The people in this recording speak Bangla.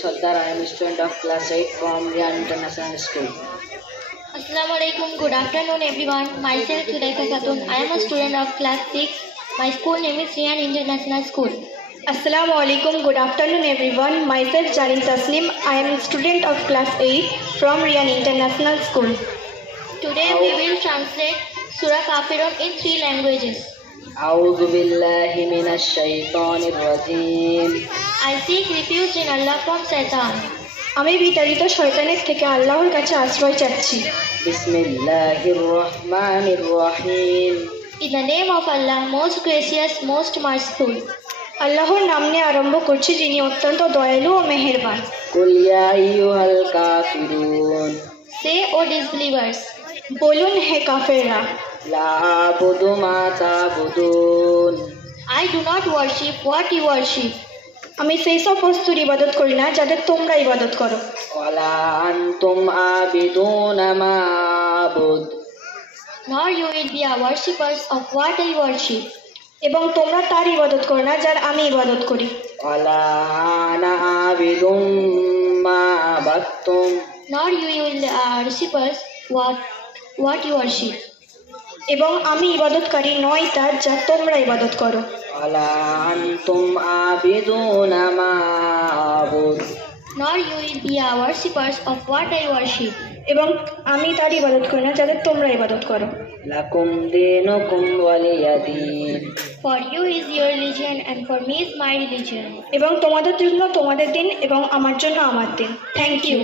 Sardar, I am a student of class 8 from Riyan International School. Assalamu alaikum. Good afternoon, everyone. Myself Sulaika Khatun. I am a student of class 6. My school name is Riyan International School. Assalamu alaikum. Good afternoon, everyone. Myself Jarin Tasnim. I am a student of class 8 from Riyan International School. Today we will translate Surah Kafirun in 3 languages. أعوذ بالله من الشيطان الرجيم. I seek refuge in Allah from Satan. আমি বিতাড়িত শয়তানের থেকে আল্লাহর কাছে আশ্রয় চাচ্ছি। بسم الله الرحمن الرحيم. In the name of Allah, most gracious, most merciful. আল্লাহর নাম নিয়ে আরম্ভ করছি, যিনি অত্যন্ত দয়ালু ও মেহেরবান। قل يا أيها الكافرون. Say, O disbelievers, বলুন হে কাফেররা, لا أعبد ما تعبدون. I do not worship what you worship, আমি সেই সব বস্তুর ইবাদত করি না যাদের তোমরা ইবাদত করো, ولا أنتم عابدون ما أعبد. nor you will be a worshippers of what I worship, এবং তোমরা তার ইবাদত করো না যার আমি ইবাদত করি। ولا أنا عابد ما عبدتم. nor you will be a worshippers what you worship, এবং আমি ইবাদতকারী নয় তার যা তোমরা ইবাদত করো। ولا أنتم عابدون ما أعبد. nor you will be a worshippers of what I worship. এবং আমি তার ইবাদত করি না যাদের তোমরা ইবাদত করো। لكم دينكم ولي دين. For you is your religion and for me is my religion. এবং তোমাদের জন্য তোমাদের দিন এবং আমার জন্য আমার দিন। Thank you.